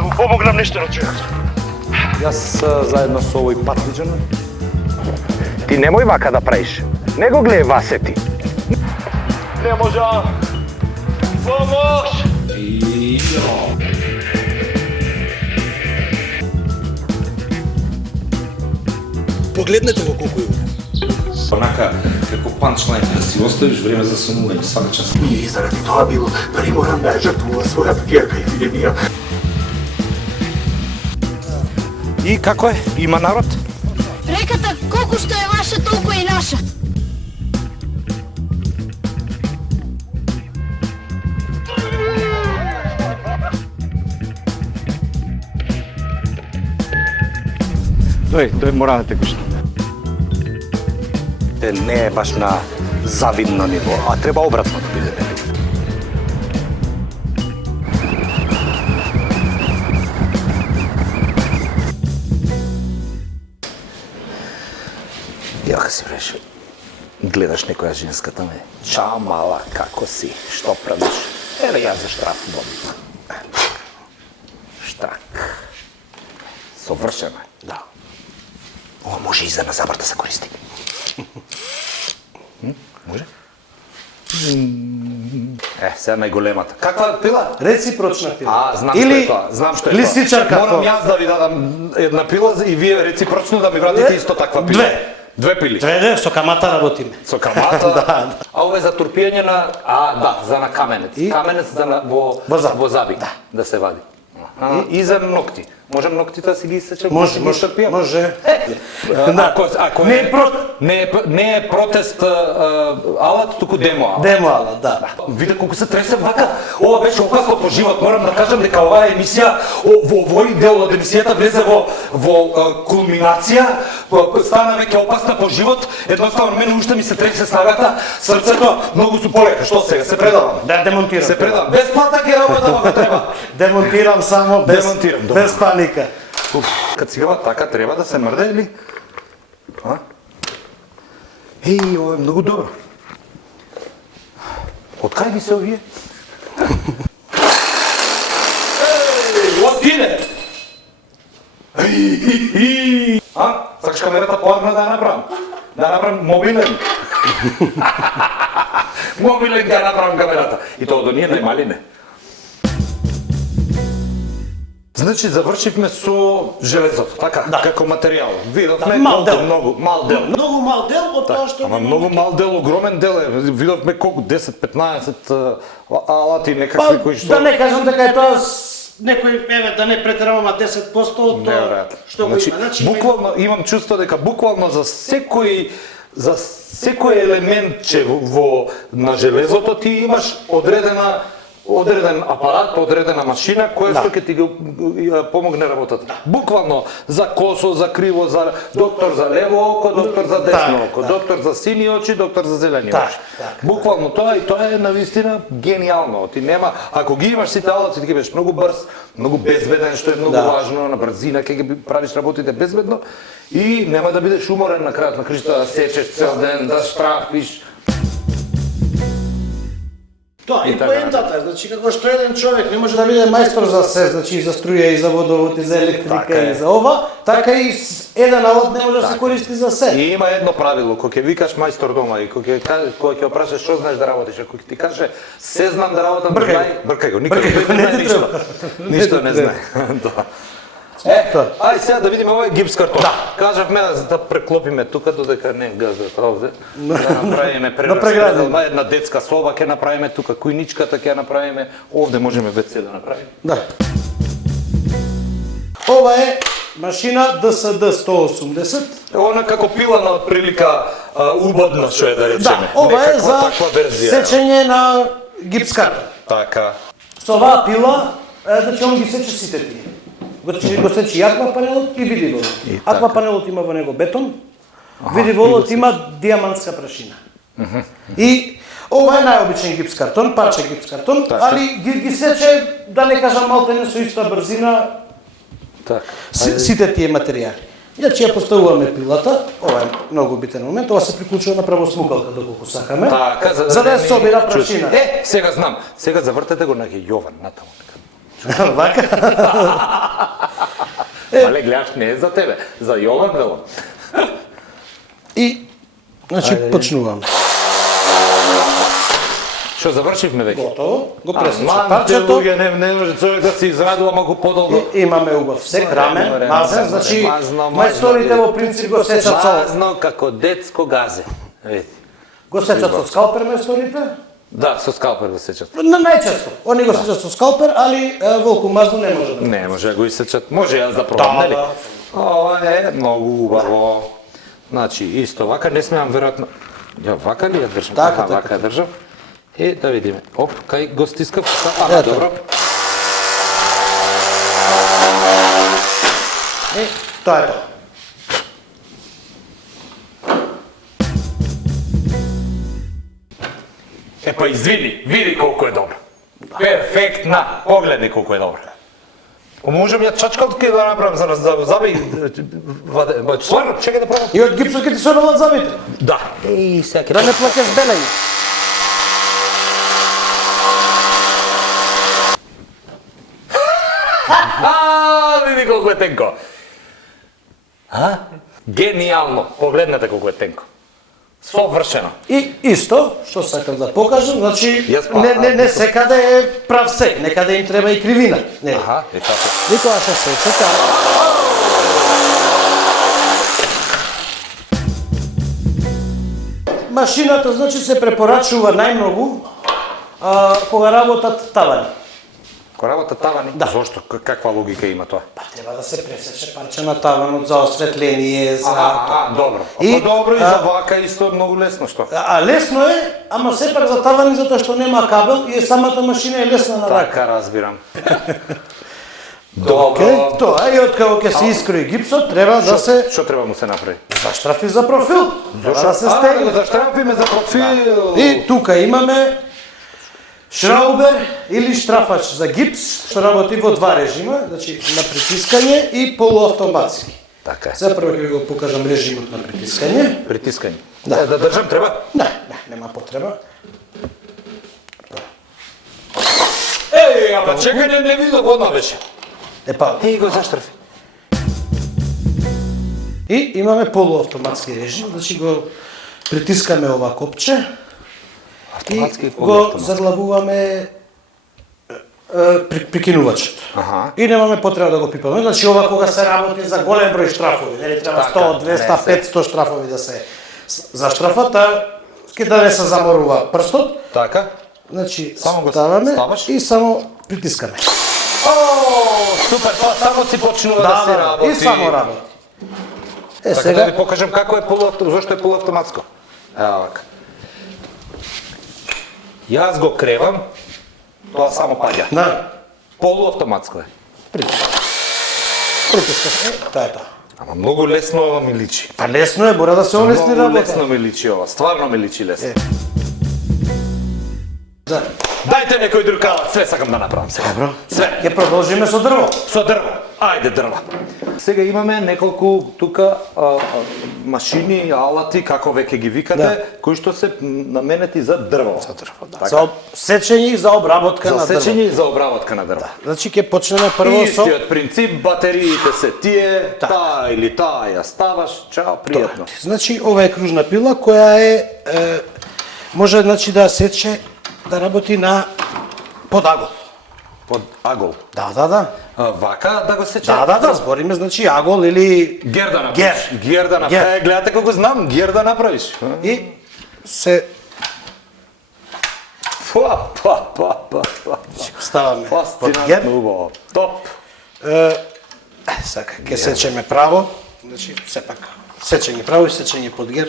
да му помогнам нешто на човекот. Јас заедно со овој патлиџан. Ти немој вака да правиш. Не го гледај Васе ти. Не можам. Помош! Погледнете го колку е. Онака, како панчлайн да си оставиш време за сонување свака час. И заради тоа бил приморан да жртвува својата ќерка и Филимија. И како е? Има народ? Реката колку што е ваша, толку е и наша. Тој мора да те кушне. Не е баш на завидно ниво, а треба обратно да биде. Јака си бреш, гледаш некоја женска таме. Чао мала, како си, што правиш? Еле ја за штраф добив. Штрак. Совршена. Да. Ова може и за на забар да се користи. Може? Сега најголемата. Каква пила? Реципрочна пила. Знам Или што е тоа. Знам што е тоа. лисичарка. Морам јас да ви дадам една пила и вие реципрочно да ми вратите исто таква пила. Две пили. Две, со камата работиме. Со камата. А ова е за турпиење на за на каменец. Каменец во заби. Да се вади. И за ногти. Можем ноктите да си ги исечем? Може. Ако не е протест алат, туку демо алат. Демо алат, да. Виде колку се тресе вака. Ова беше опасно по живот. Морам да кажам дека оваа емисија, во овој дел од емисијата влезе во кулминација, стана веќе опасна по живот. Едноставно мене уште ми се тресе снагата, срцето многу су полека. Што сега се предавам? Да, демонтирам. Се предавам. Без плата ќе работам ако треба. Демонтирам само без паника. Кад си така треба да се мрде или? Еј, ова е многу добро. Од кај ви се овие? Отиде! Сакаш камерата поарна да ја направам? Да ја направам мобилен? Мобилен да ја направам камерата. И тоа до ние најмалине. Значи, завршивме со железото, така? Да. Како материјал. Видовме мал дел. Многу мал дел. Многу мал дел од тоа што Ама многу мал дел, огромен дел е. Видовме колку 10-15 алати некакви кои што да не кажам дека е тоа некој да не претераваме 10% од тоа што го има. Значи, буквално имам чувство дека буквално за секој елементче на железото ти имаш одреден апарат, одредена машина која што ќе ти го помогне работата. Буквално за косо, за криво, за доктор за лево око, доктор за десно око, доктор за сини очи, доктор за зелени очи. Буквално тоа е навистина гениално. Ти нема, ако ги имаш сите алати, ти ќе бидеш многу брз, многу безбеден, што е многу важно, на брзина ќе ги правиш работите безбедно и нема да бидеш уморен на крајот на кришта да сечеш цел ден, да штрафиш. Тоа и поентата, значи како што еден човек не може да биде мајстор за се, значи и за струја и за водовод и за електрика и за ова, така и еден алат не може да се користи за се. И има едно правило, кога ќе викаш мајстор дома и кога ќе прашаш што знаеш да работиш, ако ти каже се знам да работам, бркај го, никој не знае ништо. Ништо не знае. Ај сега да видиме овој гипс картон. Кажавме да преклопиме тука додека не газат овде. Да направиме прераспределба, една детска соба ќе направиме тука, кујничката ќе направиме, овде можеме WC да направиме. Да. Ова е машина ДСД 180. Она како пила на прилика убавна што е да речеме. Да, ова е за сечење на гипс картон. Така. Со оваа пила, значи он ги сече сите тие. Го сечи и аквапанелот и видиволот. Аквапанелот има во него бетон, видиволот има диамантска прашина. И ова е најобичен гипс картон, парче гипс картон, али ги сече, да не кажам малтене со иста брзина, сите тие материјали. Иначе ја поставуваме пилата, ова е многу битен момент, ова се приклучува направо смукалка доколку сакаме, за да ја собира прашина. Сега знам, сега завртете го на Јован натаму. Вака. Але гледаш, не е за тебе, за Јован вело. И, значи, почнуваме. Што завршивме веќе? Готово, го пресече Парчето парчето. луѓе не може човек да се израдува малку подолго. Имаме убав сек, рамен, мазен, значи Мазно, мајсторите во принцип го сечат со Мазно како детско газе. Види. го сечат со скалпер мајсторите. Да, со скалпер го сечат. Најчесто. Они го сечат со скалпер, али волку мазно не може да. Не може да го исечат. Може јас да пробам, нели? да. Ова е многу убаво. Значи, исто вака, не смеам веројатно. Ја вака ли ја држам? Така, Аха, вака ја држам. И да видиме. Оп, кај го стискав. Ето. Ага, добро. И тоа е тоа. Е па извини, види колку е добро. Перфектна. Погледни колку е добро. Можам ја чачкалки да направам за заби. Стварно, чекај да пробам. И од гипсот ќе ти се обелат забите. Да. Еј, сега Да не плакаш белење. Види колку е тенко. Гениално. Погледнете колку е тенко. Совршено. И исто, што сакам да покажам, значи Јас па- не секаде е прав сек, некаде им треба и кривина. Не. Аха, е така. И тоа се сече така. Машината, значи, се препорачува најмногу кога работат тавани. Кога работа тавани? Да. Зошто? Каква логика има тоа? Па треба да се пресече парче на таванот за осветление, за тоа. Добро. И- Па добро и за вака исто многу лесно што. А лесно е, ама сепак за тавани затоа што нема кабел и самата машина е лесна на рака. Така разбирам. Океј, Добро. тоа и откако ќе се искрои гипсот, треба да се Што треба му се направи? заштрафи за профил. Треба да се стегне. заштрафиме за профил. И тука имаме шраубер или штрафач за гипс, што работи во два режима, значи на притискање и полуавтоматски. Така е. За прво ќе ви го покажам режимот на притискање. Притискање. Да држам треба? Не, нема потреба. Еј, ама чекање не видов одма беше. Епа, Еј, го заштрафи. и имаме полуавтоматски режим, значи го притискаме ова копче Автоматски и и го полуавтоматски. заглавуваме прикинувачот. Аха. И немаме потреба да го пипаме. Значи ова кога се работи за голем број штрафови, нели треба 100, 200, 500 штрафови да се заштрафат, ке да не се заморува прстот. Така. Значи Само го ставаме ставаш? и само притискаме. О, супер, тоа само си почнува да се работи. и само работи. Така да Сега ви покажам како е зошто е полуавтоматско. Ево вака. Јас го кревам, тоа само паѓа. на Полуавтоматско е. притискаш. Тоа е тоа. Ама многу лесно ова ми личи. Па лесно е, мора да се олесни Многу работа. лесно ми личи ова, стварно ми личи лесно. Да. Дајте некој друг алат, све сакам да направам сега. Добро. Све. Ќе продолжиме со дрво. Со дрво. Ајде дрва. Сега имаме неколку тука машини, алати, како веќе ги викате, кои што се наменети за дрво. За дрво, да. За сечење и за обработка на За дрво. сечење и за обработка на дрво. Значи ќе почнеме прво со Истиот принцип, батериите се тие, таа или таа ја ставаш, чао, пријатно. Значи ова е кружна пила која може значи да сече да работи на подагол. Под агол. Да. Вака да го сече? Да, збориме значи агол или Гер да направиш. Гер. Гер да направиш. Гер. Гледате колку знам, гер да направиш. и се Па. ставаме под Фасцинантно гер. убаво. Топ. Сака, ќе сечеме право, значи сепак сечење право и сечење под гер.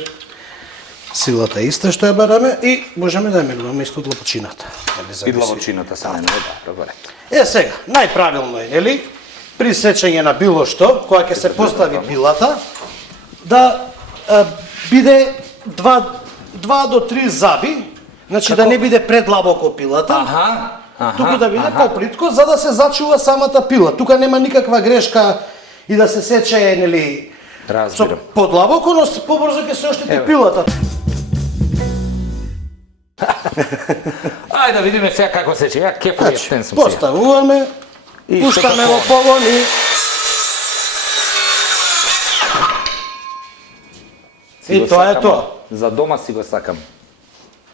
Силата е иста што ја бараме и можеме да ја менуваме исто длабочината. И длабочината се менува, добре. Сега, најправилно е, нели? При сечење на било што, кога ќе се постави пилата, да биде 2 до 3 заби, значи да не биде предлабоко пилата, туку да биде поплитко, за да се зачува самата пила. Тука нема никаква грешка и да се сече, нели, Разбирам. подлабоко, но побрзо ќе се оштети пилата. Ајде да видиме сега како сече. Ја кефа Значи, тен сум сега. поставуваме И пуштаме што во погон и Си го тоа е сакам. тоа. За дома си го сакам.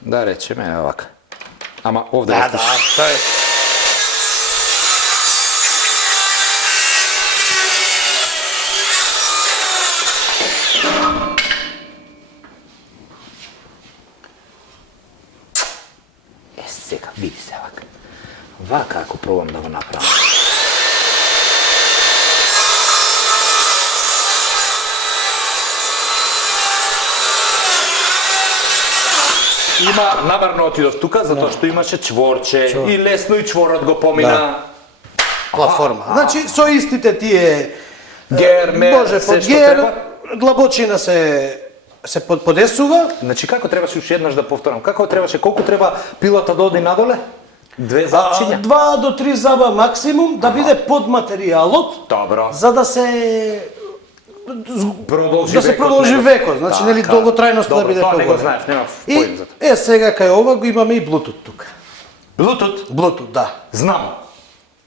Да речеме овака. Ама овде Да, го да, слушаш. тоа е. Сега, види се вака. Вака ако пробам да го направам. Има намерно отидов тука затоа што имаше чворче и лесно и чворот го помина. Платформа. Значи со истите тие Гер, мер, може се под што гер, треба. длабочина се подесува. Значи како требаше уште еднаш да повторам? Како требаше, колку треба пилата да оди надоле? 2 запчиња. 2 до 3 заба максимум да биде под материјалот. Добро. За да се Продолжи да се векот продолжи него. векот, значи нели Така. долготрајноста да Добро, биде тоа не го поголема. знаев, немав И поим за тоа. сега кај ова го имаме и Bluetooth тука. Bluetooth? Bluetooth, да. Знам.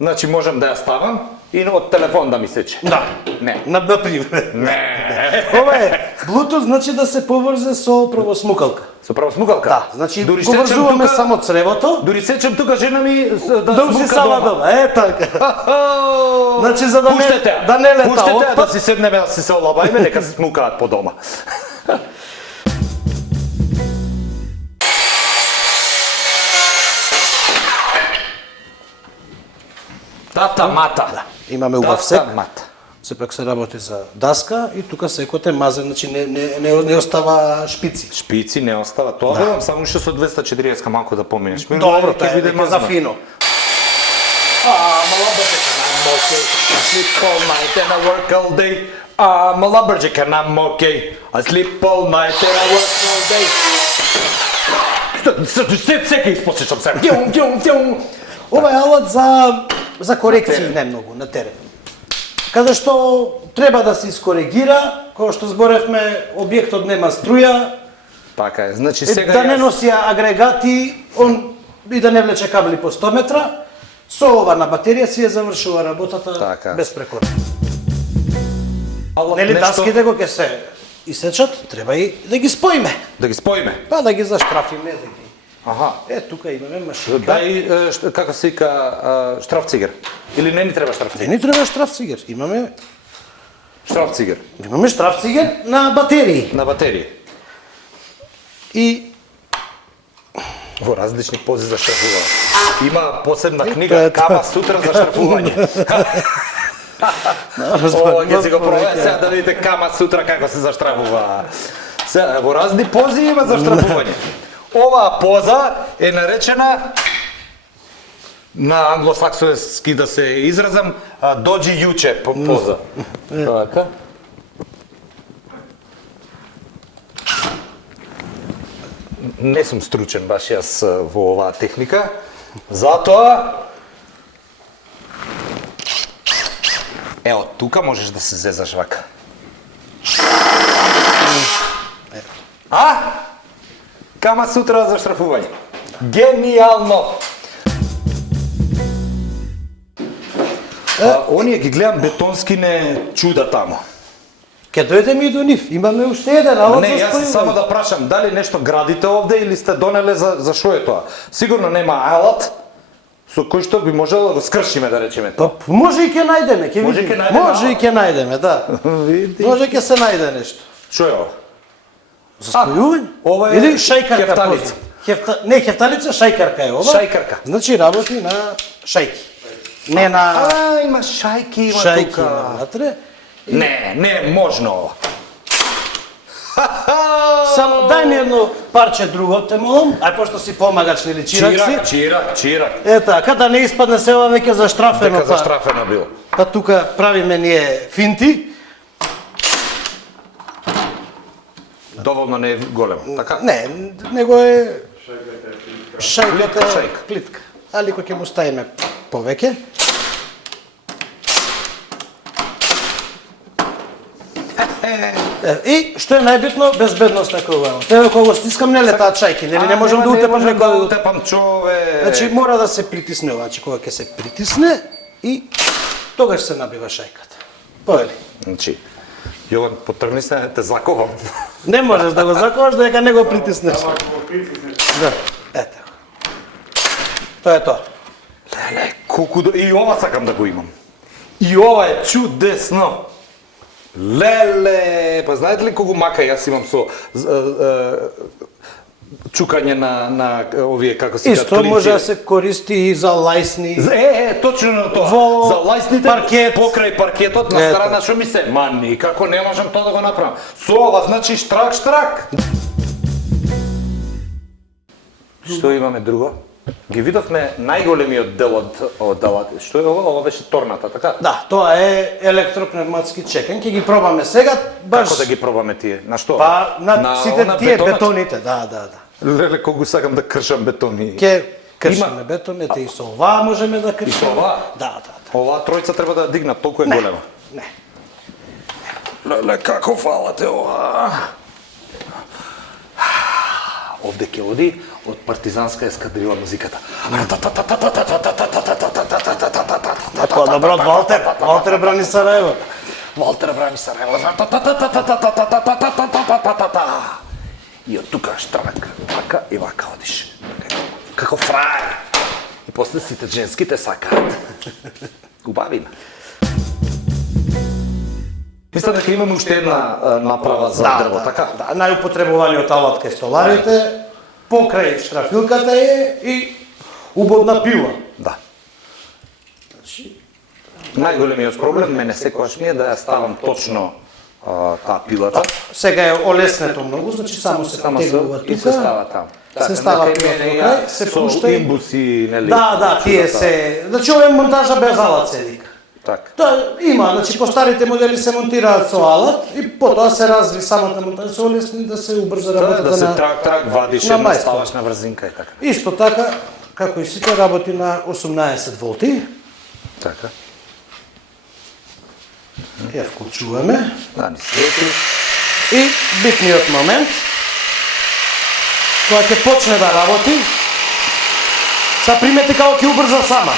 Значи можам да ја ставам и од телефон да ми сече. Да. Не. На пример. Не. Ова е Bluetooth, значи да се поврзе со правосмукалка. Со правосмукалка? Да, значи Дури го сечам врзуваме тука- само цревото. Дури сечам тука жена ми да Да смука усисава дома, е така. Значи за да Пуштете, не лета пуштете отпад. да си седнеме да си се олабајме, нека се смукаат по дома. Тата мата. Имаме убав сек. Тата мата. Сепак се работи за даска и тука секот е мазен, значи не остава шпици. Шпици не остава. Тоа велам само што со 240 малку да поминеш. Добро, тоа ќе е биде веќе за мазано. фино. I'm a lumberjack and I'm okay. I sleep all night and I work all day. I'm a lumberjack and I'm okay. I sleep all night and I work all day. Сека испосечам се. Ова е алат за корекции не многу на терен. Каде што треба да се искоригира, кога што зборевме, објектот нема струја, Така е. Значи сега да не носи агрегати, он и да не влече кабели по 100 метра, со ова на батерија си ја завршува работата Така. без прекор. Нели даските го ќе се исечат, треба и да ги споиме. да ги споиме. Па да ги заштрафиме, да ги... Аха. Тука имаме машинка. Дај како се вика штрафцигер. Или не ни треба Не штрафцигер? ни треба штрафцигер, имаме Штрафцигер штрафцигер на батерии. на батерија. И Во различни пози за штрафување. Има посебна Тоа книга е тоа. Кама сутра за штрафување. Ова ќе си го пробаме сега да видите Кама сутра како се заштрафува. Сега во разни пози има заштрафување. Оваа поза е наречена на англосаксонски да се изразам доџи јуче поза. Така. Не сум стручен баш јас во оваа техника. Затоа ео, тука можеш да се зезаш вака. А? Кама сутра за штрафување. Генијално! Оние ги гледам бетонскине чуда таму. ке дојдеме и до нив. Имаме уште еден алат Не, за јас спојување. само да прашам, дали нешто градите овде или сте донеле за шо е тоа? Сигурно нема алат со кој што би можело да го скршиме, да речеме тоа. Па може и ќе најдеме, ќе Може видиме. ќе најдеме, Може и ќе најдеме, да. Види. Може ќе се најде нешто. Шо е ова? За спојување? ова е Или шајкарка хефталица. Не, хефталица, шајкарка е ова. Шајкарка. Значи работи на шајки. Не на Има шајки, има шајки тука. има внатре. Не, не можно ова. Само дај ми едно парче друго, те молам. Ај пошто си помагач или чирак си. Чирак. Е така, да не испадне се ова веќе заштрафено. Дека заштрафено било. Па тука правиме ние финти. Доволно не е големо, така? Не, него е шајката е шајка. плитка. Али кој ќе му ставиме повеќе. И што е најбитно, безбедност на кога. Еве кога го стискам не летаат шајки, нели не можам да утепам некој. Да некој. утепам чове. Значи мора да се притисне ова, значи кога ќе се притисне и тогаш се набива шајката. Повели. Значи, Јован, потргни се, те заковам. Не можеш да го заковаш дека не го притиснеш. Да, ето. Тоа е тоа. Леле, колку и ова сакам да го имам. И ова е чудесно. Леле, па знаете ли колку мака јас имам со чукање на овие како се Исто клинци. може да се користи и за лајсни. Точно на тоа. Во За лајсните паркет. покрај паркетот на Ето. страна што ми се. Ма никако не можам тоа да го направам. Со ова значи штрак. Што имаме друго? Ги видовме најголемиот дел од алати. Што е ова? Ова беше торната, така? Да, тоа е електропневматски чекан. Ќе ги пробаме сега баш. Како да ги пробаме тие? На што? Па на сите она тие бетонот? бетоните, да. Леле, колку сакам да кршам бетони. Ќе кршиме бетон, ете и со ова можеме да кршиме. И со ова? Да. Оваа тројца треба да дигнат, толку е голема. Не. Леле, како фалате ова? Овде ќе оди од партизанска ескадрила музиката. Тоа добро од Валтер. Валтер брани Сараево. Валтер брани Сараево. И од тука штрак, вака и вака одиш. Како фраер. И после сите женските сакаат. Убавина. Мислам дека имаме уште една направа за дрво, така? Да, најупотребуваниот алат кај столарите, покрај штрафилката е и убодна пила. Да. Најголемиот проблем мене секогаш ми е да ја ставам точно таа пилата. Сега е олеснето многу, значи само се тегува и се става тука. таму. Се става пилата покрај, се пушта и... имбуси, нели? Да, тие се... Значи ова е монтажа без алат се вика. Така. Тоа има, значи по старите модели се монтираат со алат и потоа се разви самата монтажа, се олесни да се убрза работата Да се на... трак вадиш, на една мајстор. ставаш на врзинка и така. Исто така, како и сите, работи на 18 волти. Така. Ја вклучуваме. Да, ни свети. И битниот момент, кога ќе почне да работи, са примети како ќе убрза сама.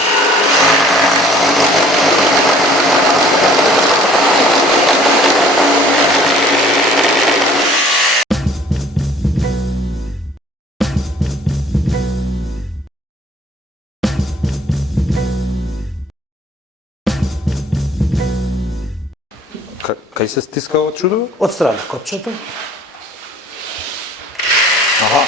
Кај се стиска ова чудо? Од страна копчето. Аха.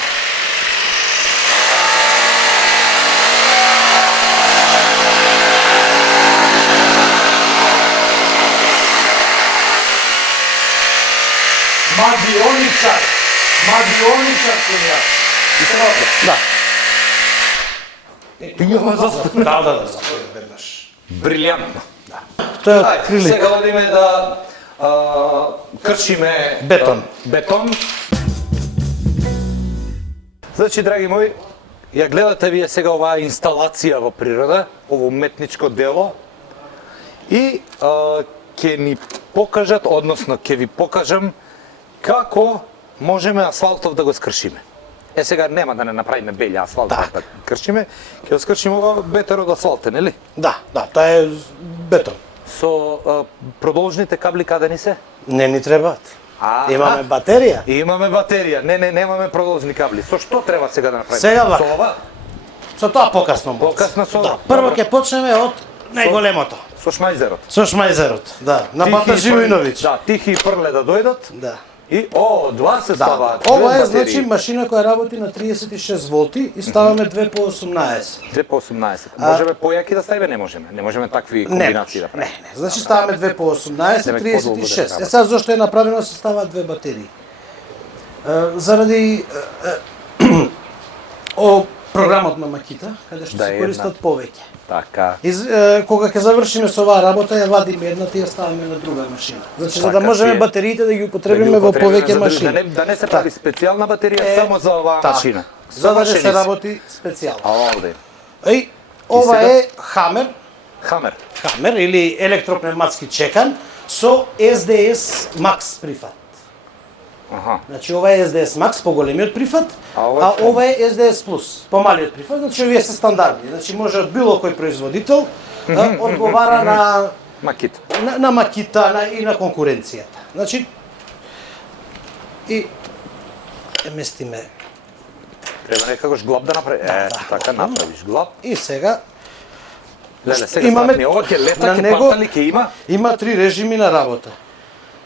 Магионичар сум јас. И се вака. Да. Имаме застана. Да, заповед веднаш. Брилјантно. Тоа е акрилик. Сега одиме да кршиме Бетон. Бетон. Значи, драги мои, ја гледате вие сега оваа инсталација во природа, ово уметничко дело, и ќе ни покажат, односно ќе ви покажам како можеме асфалтов да го скршиме. Сега нема да не направиме бели асфалт да кршиме, ќе го скршиме ова бетер од асфалте, нели? Да, тоа е бетон. Со продолжните кабли каде ни се? Не ни требаат. Имаме батерија. Имаме батерија. Немаме продолжни кабли. Со што треба сега да направиме? Сега вака. Со ова? Со тоа покасно. Покасно со Да, ова. прво Добро. ќе почнеме од најголемото. Со шмајзерот. Со шмајзерот, да, на Тихи Бата и Живиновиќ. Да, Тихи и Прле да дојдат. Да. И два се ставаат. Ова е две значи батерии. машина која работи на 36 волти и ставаме 2 по 18. 2 по 18. Можеме појаки да ставиме? Не можеме. Не можеме такви комбинации да правиме. Не. Значи ставаме 2 по 18, Демек, подолго да 36. работи. Сега зошто е направено се ставаат две батерии? Заради програмот на Макита, каде што Да, се една. користат повеќе. Така. И кога ќе завршиме со оваа работа, ја вадиме едната и ја ставиме на друга машина. Значи за да Така можеме си е. батериите да ги употребиме во повеќе машини. Да не се прави специјална батерија само за оваа така. машина. За да не Совршени се се. работи специјално. А овде. И ова сега? е хамер, Хамер. или електропневматски чекан со SDS Max прифат. Аха. Значи ова е SDS Max, поголемиот прифат, А ова е а ова е SDS Plus, помалиот прифат. Значи овие се стандардни. Значи може од било кој производител да одговара на Макит. на макита и на конкуренцијата. Значи, и местиме. Треба некакош глоб да направи. Така направиш глоб. И сега Леле, сега имаме статни, ова ќе лета, на ќе него пантали, ќе има. Има 3 режими на работа.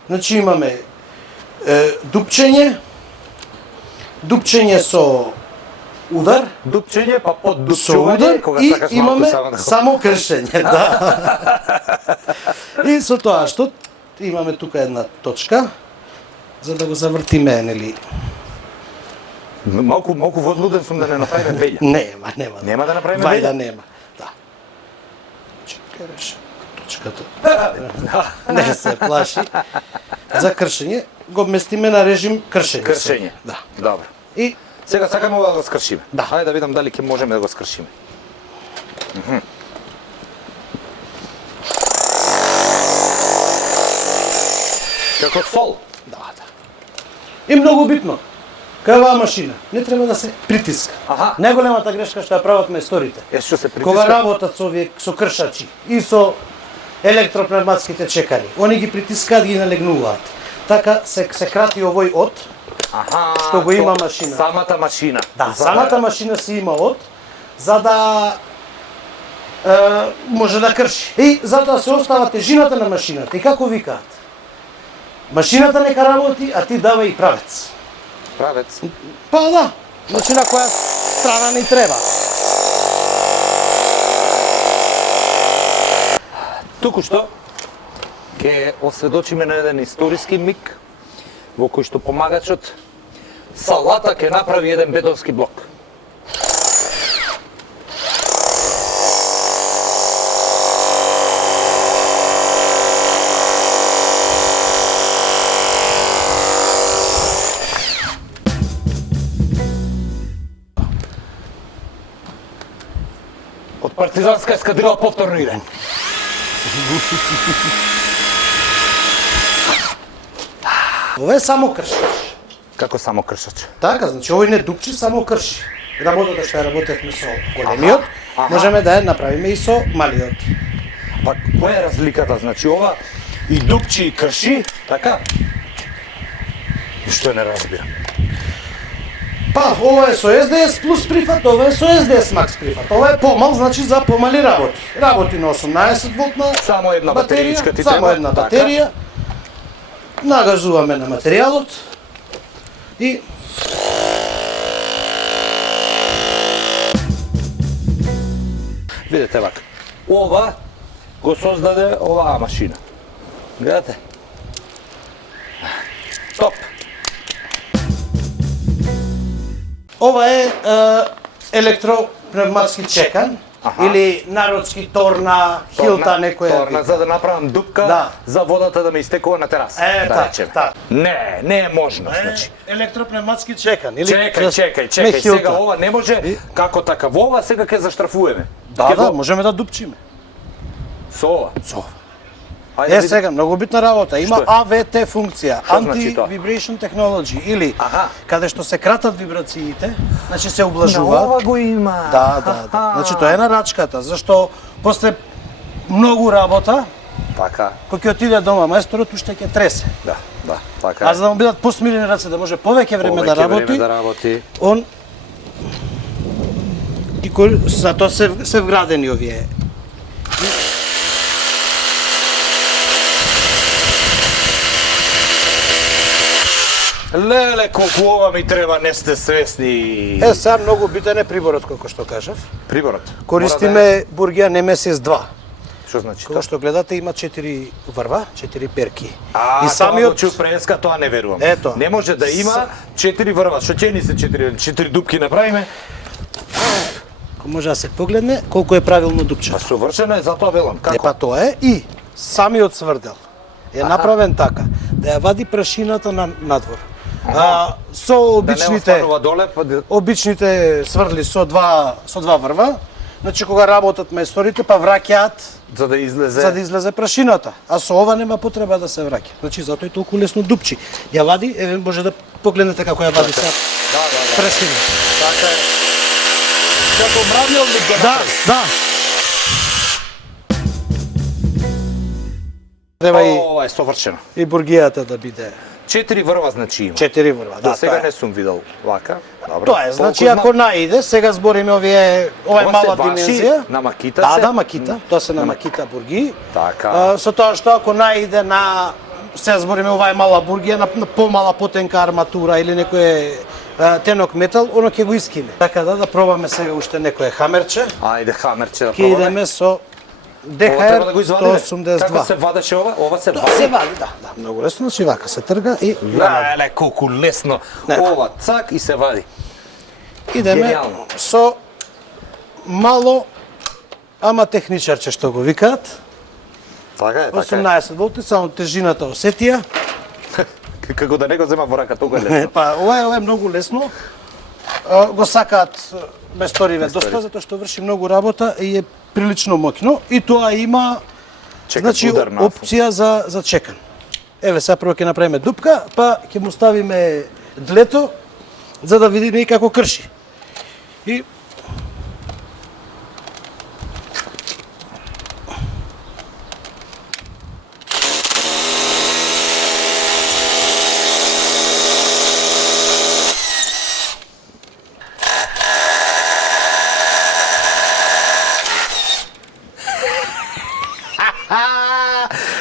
Значи имаме дупчење со удар, Дупчење, па под со удар дупчување, кога и сакаш малку имаме само да само кршење, да. И со тоа што имаме тука една точка за да го завртиме, нели? Малку возлуден сум да не направиме беља. Нема. Нема да направиме Вајда беља? нема. Да. Чекај реше точката. Не се плаши. За кршење го местиме на режим кршење. Кршење. Да. Добро. И Сега сакаме ова да го скршиме. Да. Хајде да видам дали ќе можеме да го скршиме. Како сол. да. И многу битно. Кај оваа машина не треба да се притиска. Аха. Најголемата грешка што ја прават мајсторите. Што се притиска? Кога работат со овие со кршачи и со електропневматските чекари, они ги притискаат, ги налегнуваат. Така се крати овој од, Аха, што го има машина. Самата машина. да, самата машина си има од, за да може да крши. И затоа се остава тежината на машината. И како викаат? Машината нека работи, а ти давај и правец. Правец. Па да, значи на која страна ни треба. Туку што ќе осведочиме на еден историски миг во кој што помагачот Салата ќе направи еден бетонски блок. Од партизанска ескадрила повторно иде. Ова е само кршач. Како само кршач. Така, значи овој не дупчи, само крши. Работата што ја работевме со големиот, можеме да ја направиме и со малиот. Па која е разликата? Значи ова и дупчи и крши, така? И што не разбирам. Па, ова е со SDS плюс прифат, ова е со SDS Max прифат. Ова е помал, значи за помали работи. Работи на 18 волтна Само една батериичка ти само треба, една така. батерија. Нагазуваме на материјалот и Видете вака. Ова го создаде оваа машина. Гледате? Топ. ова е електропневматски чекан или народски торна, хилта некоја. Торна, за да направам дупка Да. за водата да ме истекува на тераса. Е, да така, речеме. така. Не е можно, значи. Електропневматски чекан или Чекај, сега ова не може, како така, во ова сега ќе заштрафуваме. Да, да, можеме да дупчиме. Со ова. Со ова. Ајде, Е, види. сега, многу битна работа. Има Што е? AVT функција, Што значи тоа? Anti-Vibration Technology, или Аха. каде што се кратат вибрациите, значи се На облажуваат. ова го има. Да. Значи тоа е на рачката, зашто после многу работа, Така, кој ќе отиде дома мајсторот, уште ќе тресе. да, така. А за да му бидат посмирени раце, да може повеќе време да работи, да работи. он и затоа се вградени овие. Леле, колку ова ми треба, не сте свесни. Е, сега многу битен е приборот, како што кажав. Приборот. Користиме Бургија Немесис 2. Што значи Кога тоа? што гледате има 4 врва, 4 перки. И самиот чув преска, тоа не верувам. Ето. Не може да има 4 врва. Што ќе ни се 4 дупки направиме? Ако може да се погледне колку е правилно дупче. Па совршено е, затоа велам. Не, Како? па тоа е и самиот сврдел е направен така да ја вади прашината надвор. Со Да не обичните останува доле, па обичните сврдли со два врва, значи кога работат мајсторите па враќаат за да излезе. за да излезе прашината, а со ова нема потреба да се враќа. Значи затоа е толку лесно дупчи. Ја вади, еве може да погледнете како ја вади сега. Да. Прашина. Така е. Како мравјалник го Да, направи. да. Треба Ова е совршено. и бургијата да биде 4 врва значи има. 4 врва. До Да, сега тоа не е. сум видел вака. Добро. Тоа е, значи Толку ако наиде, сега збориме ова е Ова се мала ваши, димензија. на макита Да, се? да, макита. Тоа се на макита бурги. Така. Со тоа што ако наиде на се збориме ова е мала бургија на помала потенка арматура или некој тенок метал, оно ќе го искине. Така да пробаме сега уште некое хамерче. Ајде хамерче да Ќе пробаме. идеме со Ова ДХР треба да го извадиме. 182. Како се вадеше ова? Ова се Да, вади. се вади, да, многу лесно, значи вака се трга и Леле, колку лесно. Не. Ова цак и се вади. идеме Гениално. со мало, ама техничарче што го викаат. Така е, така 18 волти, само тежината осетија. е. Како да не го зема во рака, тога е лесно. Па ова е многу лесно. Го сакаат без ториве доста, затоа што врши многу работа и е прилично моќно. И тоа има Чекат значи удар на опција за чекан. Еве сега прво ќе направиме дупка, па ќе му ставиме длето за да видиме и како крши. И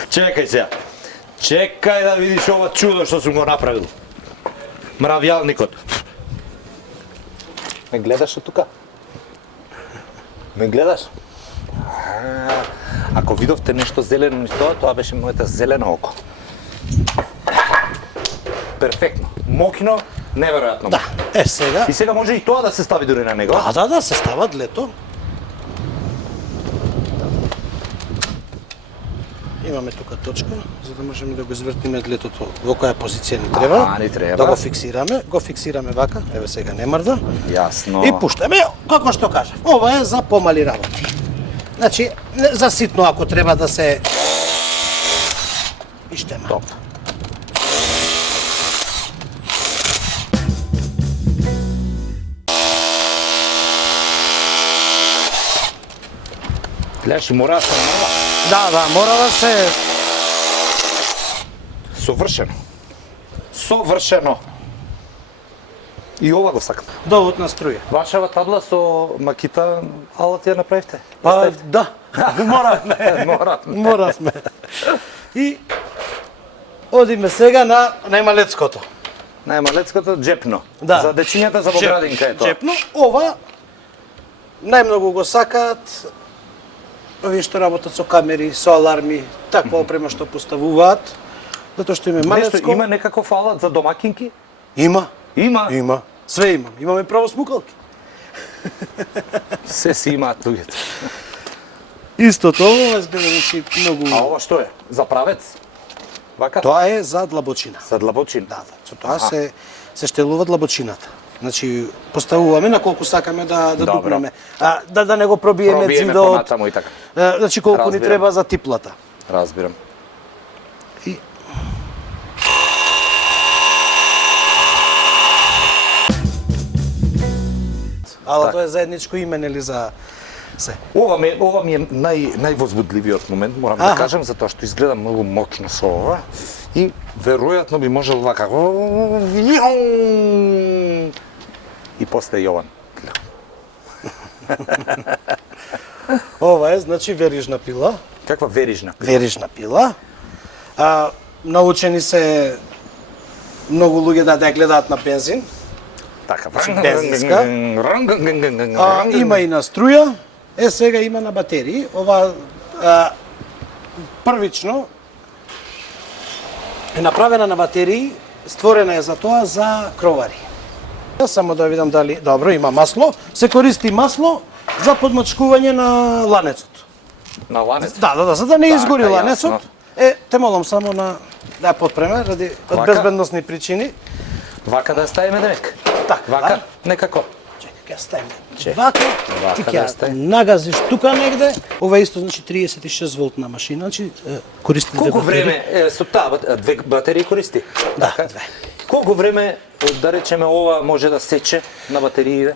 Чекај сега. Чекај да видиш ова чудо што сум го направил. Мравјалникот. Ме гледаш од тука? Ме гледаш? Ако видовте нешто зелено низ тоа беше моето зелено око. Перфектно. Мокно, неверојатно. да, сега. И сега може и тоа да се стави дури на него. Да, се става длето. Имаме тука точка, за да можеме да го извртиме длетото во која позиција ни треба. Аха, ни треба. Да го фиксираме вака, еве сега не мрда. Јасно. И пуштаме, како што кажав, ова е за помали работи. Значи, за ситно ако треба да се иштема. Топ. Гледаш, и мора да се мала. Да, мора да се Совршено. Совршено. И ова го сакам. довод на струја. Вашава табла со макита, ала ти ја направивте? Па да, моравме. Моравме. И одиме сега на најмалецкото. Најмалецкото джепно. Да. За дечињата за во градинка е тоа. Джепно. Ова најмногу го сакаат овие што работат со камери, со аларми, таква опрема што поставуваат, затоа што име Нешто малецко. има некако алат за домакинки? Има. Има. Има. Све имам. Имаме право смукалки. Се си имаат луѓето. Истото, ова изгледа значи многу. А ова што е? За правец? Вака? Тоа е за длабочина. За длабочин. Да. Со тоа се штелува длабочината. Значи поставуваме на колку сакаме да Добро. дупнеме. Да не го пробиеме Пробиеме цидот. понатаму и така. Значи колку ни Разбирам. треба за типлата. Разбирам. И Ала тоа е заедничко име нели за се. Ова ми е највозбудливиот момент, морам да кажам, затоа што изгледа многу моќно со ова и веројатно би можел вака и после Јован. Ова е значи верижна пила. Каква верижна? Верижна пила. Научени се многу луѓе да ја гледаат на бензин. Така, бензинска. Има и на струја. Сега има на батерии. Ова првично е направена на батерии, створена е за тоа за кровари. Само да видам дали добро има масло. Се користи масло за подмачкување на ланецот. На ланец? Да, за да не изгори Така, ланецот. Те молам само да ја подпреме ради од Вака? безбедносни причини. Вака да ставиме демек. Така, Вака? Некако. Чекај, ќе ја ставиме. Вака, ти да ќе ја стави. нагазиш тука негде. Ова е исто значи 36 волтна машина, значи користи две Колку батерии. време со таа две батерии користи? Да, Така? две. Колку време да речеме ова може да сече на батериите?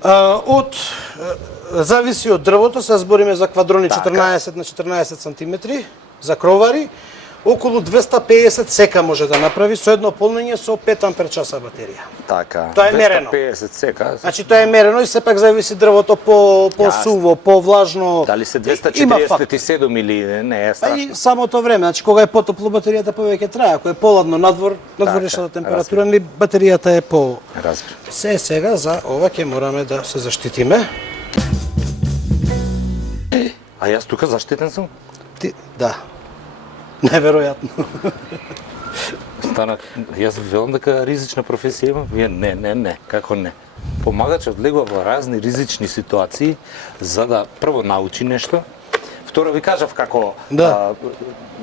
Зависи од дрвото, се збориме за квадрони Така. 14 на 14 сантиметри за кровари. околу 250 сека може да направи со едно полнење со 5 ампер часа батерија. Така. Тоа е мерено. 250 сека. Значи тоа е мерено и сепак зависи дрвото по суво, по влажно. Дали се Има фактор. 247 или не е Па страшно. и самото време, значи кога е потопло батеријата повеќе трае, ако е поладно надвор, надворешната температура, ни батеријата е по. Разбирам. Сега за ова ќе мораме да се заштитиме. А јас тука заштитен сум? Да. Неверојатно. Стана, јас велам дека ризична професија имам. Вие не, како не. Помагач одлегува во разни ризични ситуации за да прво научи нешто. Второ ви кажав како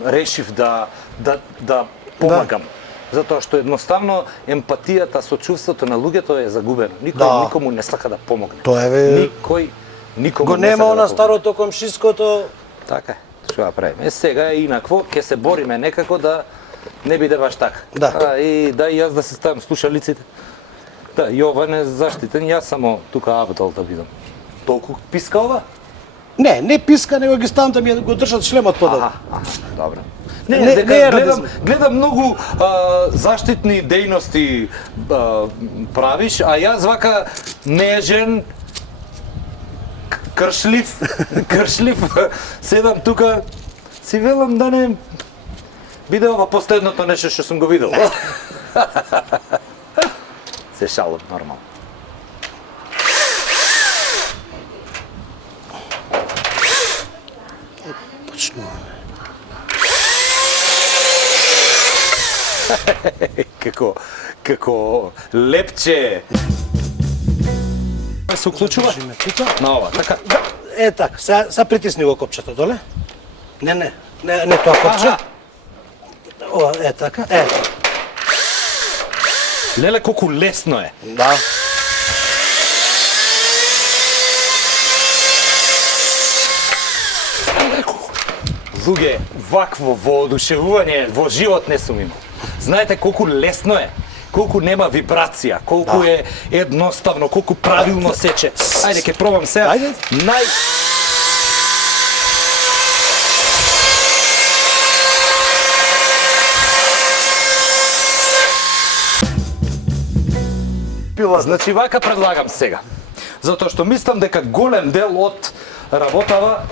решив да помагам. Затоа што едноставно емпатијата со чувството на луѓето е загубено. Никој никому не сака да помогне. Тоа е Никому го не нема сака она да старото комшиското. Така е. Што ја правиме? Сега инакво ќе се бориме некако да не биде баш така. Да. И јас да се ставам слушалиците. Да, Јован е заштитен, јас само тука Абдал да бидам. Толку писка ова? Не писка, него ги ставам да ми го држат шлемот подобро. Добро. Гледам многу заштитни дејности правиш, а јас вака нежен, кршлив, седам тука, си велам да не биде ова последното нешто што сум го видел. Се шалам, нормално. Почнуваме. Како лепче. Се уклучува? На ова, така. Е така, сега притисни го копчето доле. Не тоа копче. Ова е така, Леле, колку лесно е. Да. Луѓе, вакво воодушевување во живот не сум имал. Знаете колку лесно е, колку нема вибрација, колку е едноставно, колку правилно сече. Ајде, ќе пробам сега. Ајде. Значи вака предлагам сега. Затоа што мислам дека голем дел од работава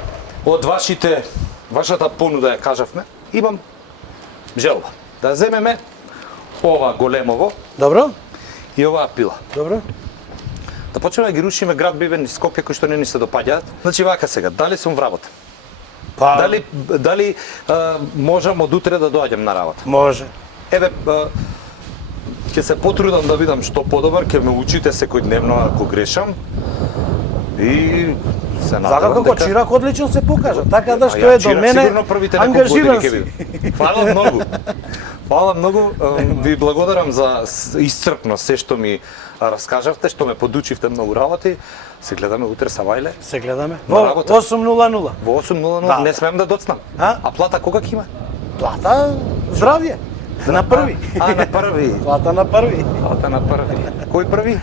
од вашата понуда ја кажавме, имам желба да земеме ова големово, Добро? и оваа пила. Добро. Да почнеме да ги рушиме град Бивен и Скопје кои што не ни се допаѓаат. Значи вака сега, дали сум вработен? Па, Дали можам од утре да доаѓам на работа? може. Еве, ќе се потрудам да бидам што подобар, ќе ме учите секојдневно ако грешам. И се надевам Како Чирак одлично се покажа, така да што ја е до мене сигурно првите ангажиран неколку години ќе бидам. Фала многу. Ви благодарам за исцрпно се што ми раскажавте, што ме подучивте многу работи. Се гледаме утре са Вајле. Се гледаме. На Во работа. 8:00. Во 8:00 Да. не смеам да доцнам. А плата кога ќе има? Плата здравје. На први. На први. Плата на први. Плата на први. Кој први?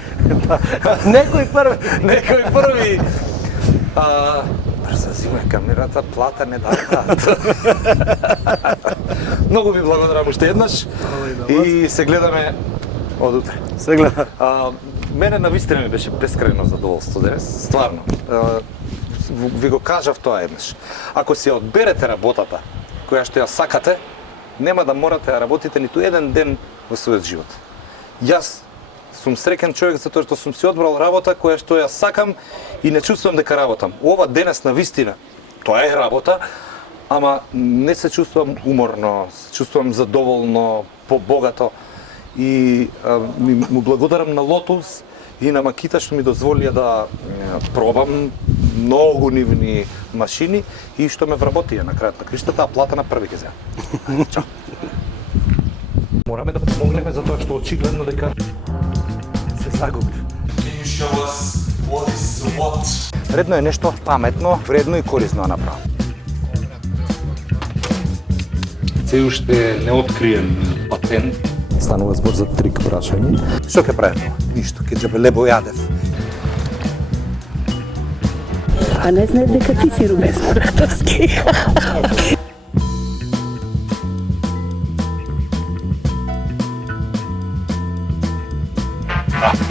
Некој први. Некој први. Брзазиме камерата, плата не дава. Многу ви благодарам уште еднаш и се гледаме од утре. Се гледа. Мене навистина ми беше бескрајно задоволство денес, стварно. Ви го кажав тоа еднаш. Ако си ја одберете работата која што ја сакате, нема да морате да работите ниту еден ден во својот живот. Јас сум среќен човек затоа што сум си одбрал работа која што ја сакам и не чувствувам дека работам. Ова денес навистина, тоа е работа, ама не се чувствувам уморно, се чувствувам задоволно, побогато и му благодарам на Лотус и на Макита што ми дозволија да пробам многу нивни машини и што ме вработија на крајот на криштата, а плата на први ќе земам. Чао. Мораме да помогнеме затоа што очигледно дека се загубив. Редно е нешто паметно, вредно и корисно да направам. Се уште не откриен патент. Станува збор за трик прашање. Што ќе правиш? Ништо, ќе џебе лебо јадев. А не знае дека ти си Рубен Муратовски.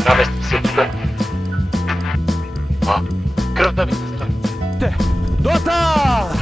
Namesti se тука. Крвта ми се ста. Дота!